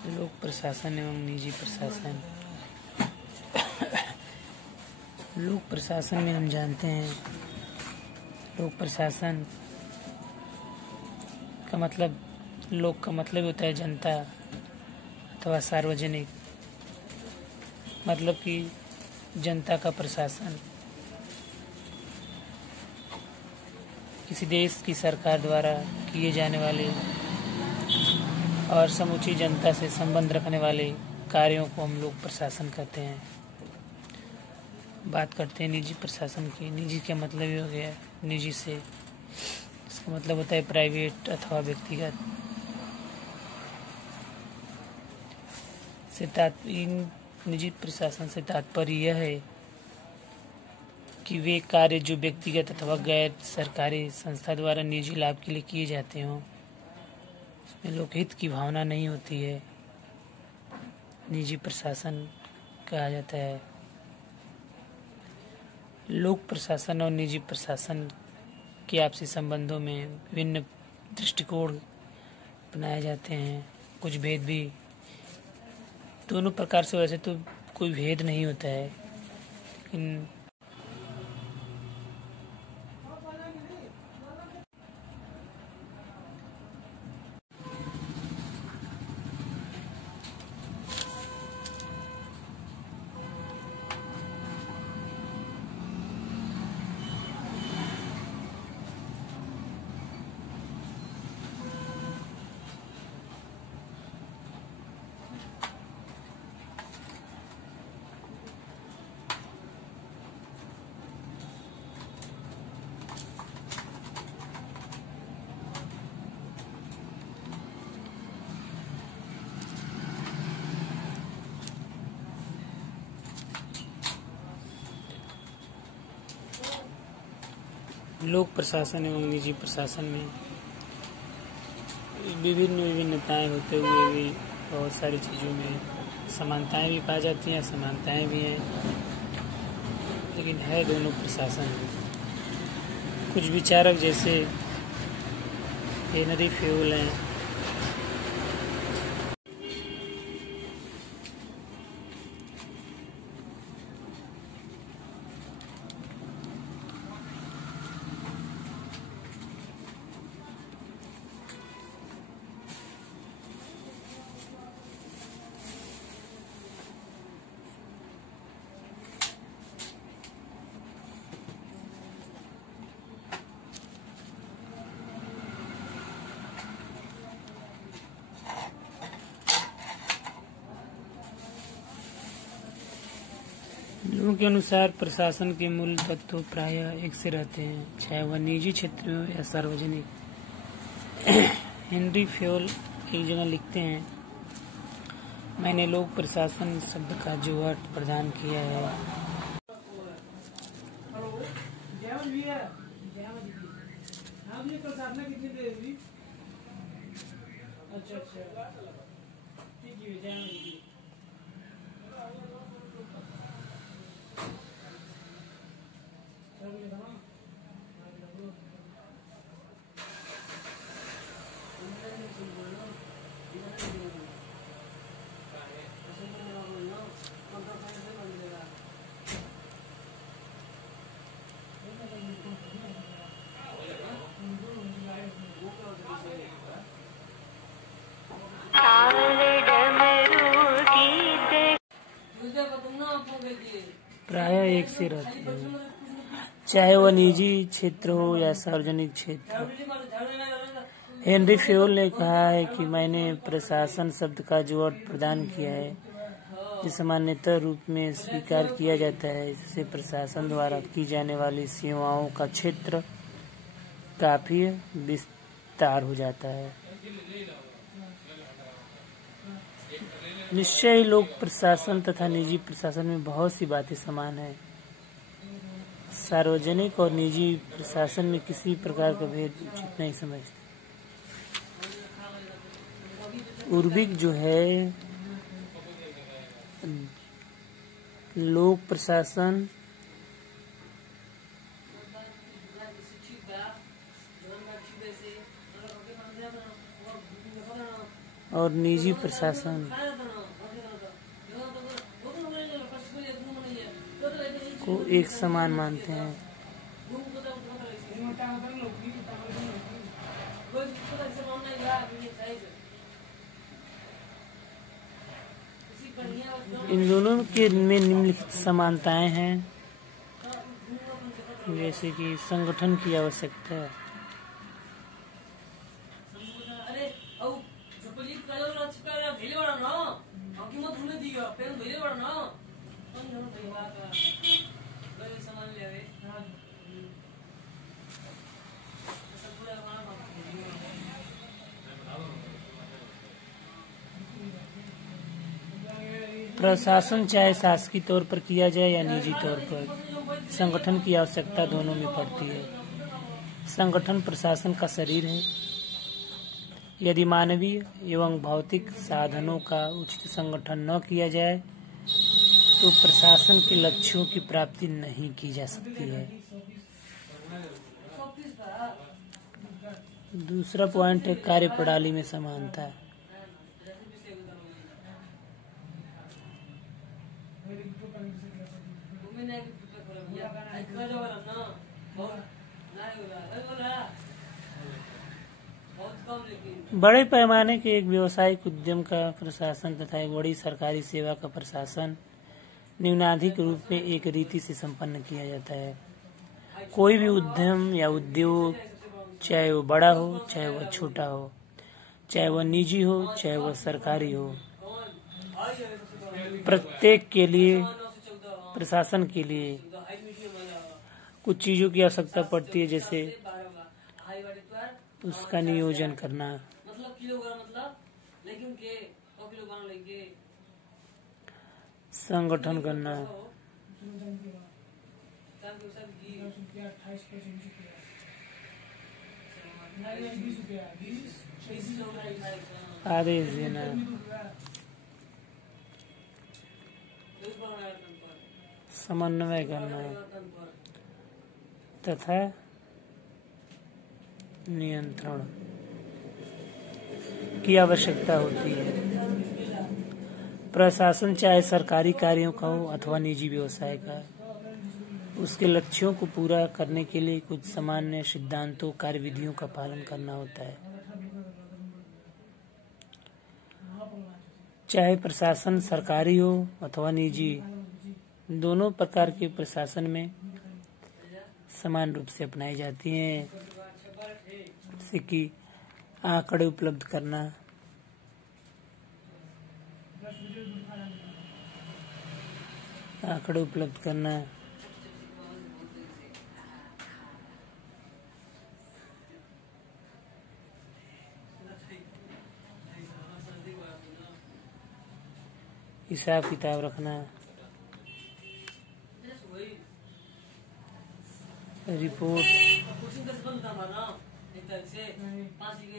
लोक प्रशासन एवं निजी प्रशासन। लोक प्रशासन में हम जानते हैं, लोक प्रशासन का मतलब, लोक का मतलब होता है जनता अथवा सार्वजनिक, मतलब कि जनता का प्रशासन। किसी देश की सरकार द्वारा किए जाने वाले और समूची जनता से संबंध रखने वाले कार्यों को हम लोग प्रशासन कहते हैं। बात करते हैं निजी प्रशासन की। निजी का मतलब ये हो गया निजी से, इसका मतलब होता है प्राइवेट अथवा व्यक्तिगत। निजी प्रशासन से तात्पर्य यह है कि वे कार्य जो व्यक्तिगत अथवा गैर सरकारी संस्था द्वारा निजी लाभ के लिए किए जाते हों, उसमें लोकहित की भावना नहीं होती है, निजी प्रशासन कहा जाता है। लोक प्रशासन और निजी प्रशासन के आपसी संबंधों में विभिन्न दृष्टिकोण अपनाए जाते हैं, कुछ भेद भी। दोनों प्रकार से वैसे तो कोई भेद नहीं होता है, लेकिन लोक प्रशासन एवं निजी प्रशासन में विभिन्नताएं होते हुए भी बहुत सारी चीज़ों में समानताएं भी पाई जाती हैं, असमानताएं भी हैं, लेकिन है दोनों प्रशासन। कुछ विचारक जैसे हेनरी फ्यूल हैं, लोगों के अनुसार प्रशासन के मूल तत्व प्रायः एक से रहते हैं, चाहे वह निजी क्षेत्र हो या सार्वजनिक। हेनरी फ्यूल एक जगह लिखते हैं, मैंने लोक प्रशासन शब्द का जो अर्थ प्रदान किया है, प्रायः एक से रहते हैं, चाहे वह निजी क्षेत्र हो या सार्वजनिक क्षेत्र। हेनरी फ्यूल ने कहा है कि मैंने प्रशासन शब्द का जो अर्थ प्रदान किया है, जिसे सामान्यतः रूप में स्वीकार किया जाता है, इससे प्रशासन द्वारा की जाने वाली सेवाओं का क्षेत्र काफी विस्तार हो जाता है। निश्चय ही लोक प्रशासन तथा निजी प्रशासन में बहुत सी बातें समान है। सार्वजनिक और निजी प्रशासन में किसी प्रकार का भेद उचित नहीं समझते। उर्बिक जो है लोक प्रशासन और निजी प्रशासन को एक समान मानते हैं। इन दोनों के में निम्नलिखित समानताएं हैं, जैसे कि संगठन की आवश्यकता है। प्रशासन चाहे शासकीय तौर पर किया जाए या निजी तौर पर, संगठन की आवश्यकता दोनों में पड़ती है। संगठन प्रशासन का शरीर है। यदि मानवीय एवं भौतिक साधनों का उचित संगठन न किया जाए तो प्रशासन के लक्ष्यों की प्राप्ति नहीं की जा सकती है। दूसरा पॉइंट है कार्यप्रणाली में समानता। बड़े पैमाने के एक व्यावसायिक उद्यम का प्रशासन तथा एक बड़ी सरकारी सेवा का प्रशासन निम्नाधिक रूप में एक रीति से संपन्न किया जाता है। कोई भी उद्यम या उद्योग, चाहे वो बड़ा हो चाहे वह छोटा हो, चाहे वह निजी हो चाहे वह सरकारी हो, प्रत्येक के लिए प्रशासन के लिए कुछ चीजों की आवश्यकता पड़ती है, जैसे उसका नियोजन करना, संगठन करना, आदेश देना, समन्वय करना तथा नियंत्रण की आवश्यकता होती है। प्रशासन चाहे सरकारी कार्यों का हो अथवा निजी व्यवसाय का, उसके लक्ष्यों को पूरा करने के लिए कुछ सामान्य सिद्धांतों, कार्यविधियों का पालन करना होता है। चाहे प्रशासन सरकारी हो अथवा निजी, दोनों प्रकार के प्रशासन में समान रूप से अपनाई जाती हैं, जैसे कि आंकड़े उपलब्ध करना, हिसाब किताब रखना, रिपोर्ट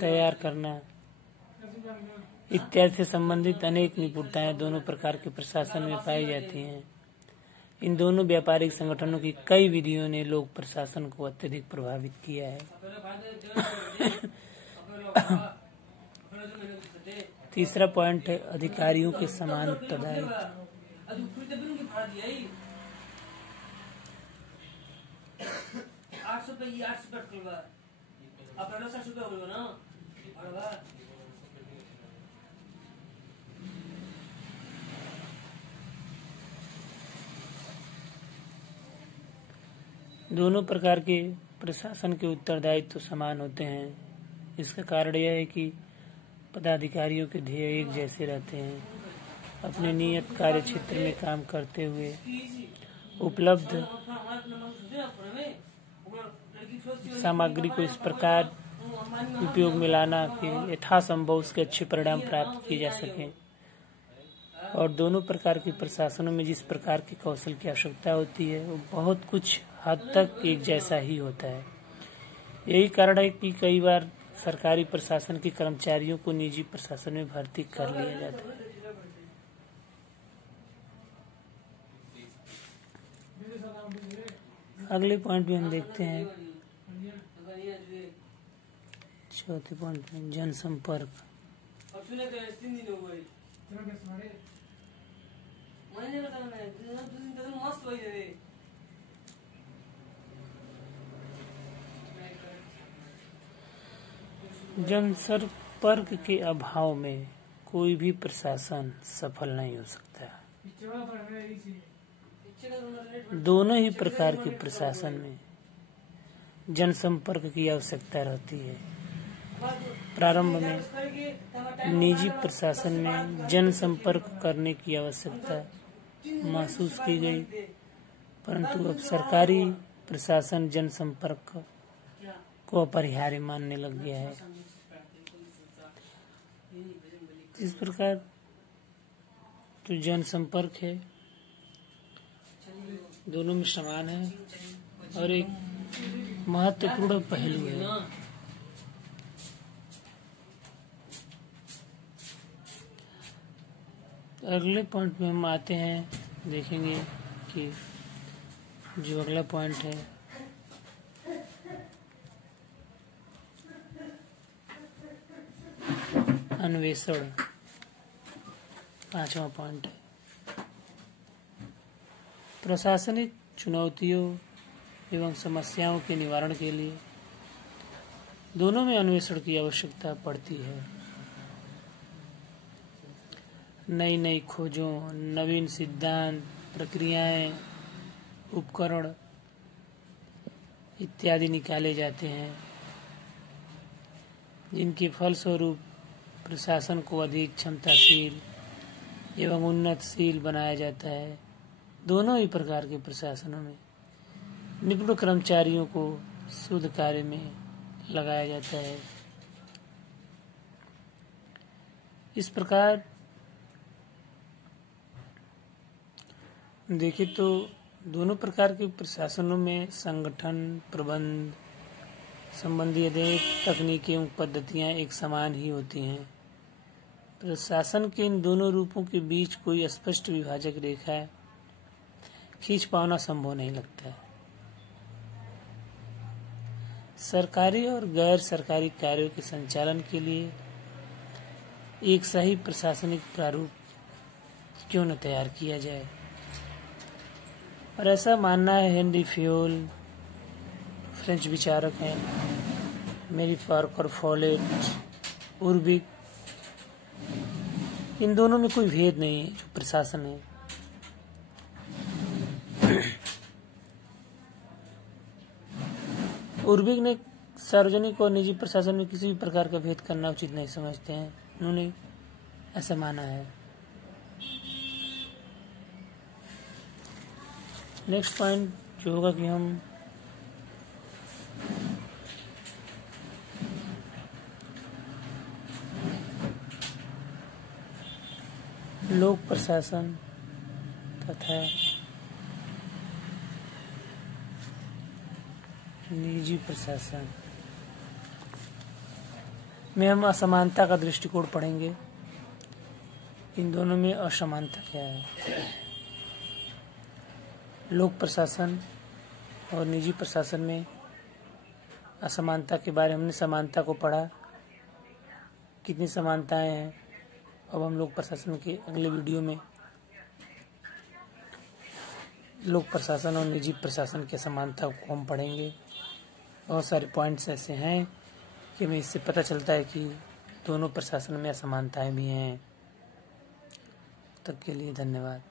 तैयार करना इत्यादि से संबंधित अनेक निपुणताएं दोनों प्रकार के प्रशासन में पाई जाती हैं। इन दोनों व्यापारिक संगठनों की कई विधियों ने लोक प्रशासन को अत्यधिक प्रभावित किया है। तीसरा पॉइंट है अधिकारियों के समान उत्तरदायित्व। दोनों प्रकार के प्रशासन के उत्तरदायित्व समान होते हैं। इसका कारण यह है कि पदाधिकारियों के ध्येय एक जैसे रहते हैं। अपने नियत कार्य क्षेत्र में काम करते हुए उपलब्ध सामग्री को इस प्रकार उपयोग में लाना कि यथासंभव उसके अच्छे परिणाम प्राप्त किए जा सकें। और दोनों प्रकार के प्रशासनों में जिस प्रकार के कौशल की आवश्यकता होती है वो बहुत कुछ हद तक एक जैसा ही होता है। यही कारण है कि कई बार सरकारी प्रशासन के कर्मचारियों को निजी प्रशासन में भर्ती कर लिया जाता है। अगले पॉइंट में हम देखते हैं चौथे पॉइंट में जनसंपर्क। जनसंपर्क के अभाव में कोई भी प्रशासन सफल नहीं हो सकता। दोनों ही प्रकार के प्रशासन में जनसंपर्क की आवश्यकता रहती है। प्रारंभ में निजी प्रशासन में जनसंपर्क करने की आवश्यकता महसूस की गई, परंतु अब सरकारी प्रशासन जनसंपर्क को अपरिहार्य मानने लग गया है। इस प्रकार जो जनसंपर्क है दोनों में समान है और एक महत्वपूर्ण पहलू है। अगले पॉइंट में हम आते हैं, देखेंगे कि जो अगला पॉइंट है अन्वेषण, 5वां पॉइंट है। प्रशासनिक चुनौतियों एवं समस्याओं के निवारण के लिए दोनों में अन्वेषण की आवश्यकता पड़ती है। नई नई खोजों, नवीन सिद्धांत, प्रक्रियाएं, उपकरण इत्यादि निकाले जाते हैं, जिनके फलस्वरूप प्रशासन को अधिक क्षमताशील एवं उन्नतशील बनाया जाता है। दोनों ही प्रकार के प्रशासनों में निपुण कर्मचारियों को शोध कार्य में लगाया जाता है। इस प्रकार देखें तो दोनों प्रकार के प्रशासनों में संगठन प्रबंध संबंधी अनेक तकनीकें एवं पद्धतियां एक समान ही होती हैं। प्रशासन के इन दोनों रूपों के बीच कोई स्पष्ट विभाजक रेखा खींच पाना संभव नहीं लगता है। सरकारी और गैर सरकारी कार्यों के संचालन के लिए एक सही प्रशासनिक प्रारूप क्यों न तैयार किया जाए, और ऐसा मानना है हेनरी फ्योल, फ्रेंच विचारक हैं, मेरी पार्कर फोलेट, उर्बिक, इन दोनों में कोई भेद नहीं है। जो प्रशासन है उर्बिक ने सार्वजनिक और निजी प्रशासन में किसी भी प्रकार का भेद करना उचित नहीं समझते हैं। उन्होंने ऐसा माना है। नेक्स्ट पॉइंट जो होगा कि हम लोक प्रशासन तथा निजी प्रशासन में हम असमानता का दृष्टिकोण पढ़ेंगे। इन दोनों में असमानता क्या है। लोक प्रशासन और निजी प्रशासन में असमानता के बारे में हमने समानता को पढ़ा, कितनी समानताएं हैं। अब हम लोक प्रशासन के अगले वीडियो में लोक प्रशासन और निजी प्रशासन की असमानता को हम पढ़ेंगे। बहुत सारे पॉइंट्स ऐसे हैं कि हमें इससे पता चलता है कि दोनों प्रशासन में असमानताएं भी हैं। तब के लिए धन्यवाद।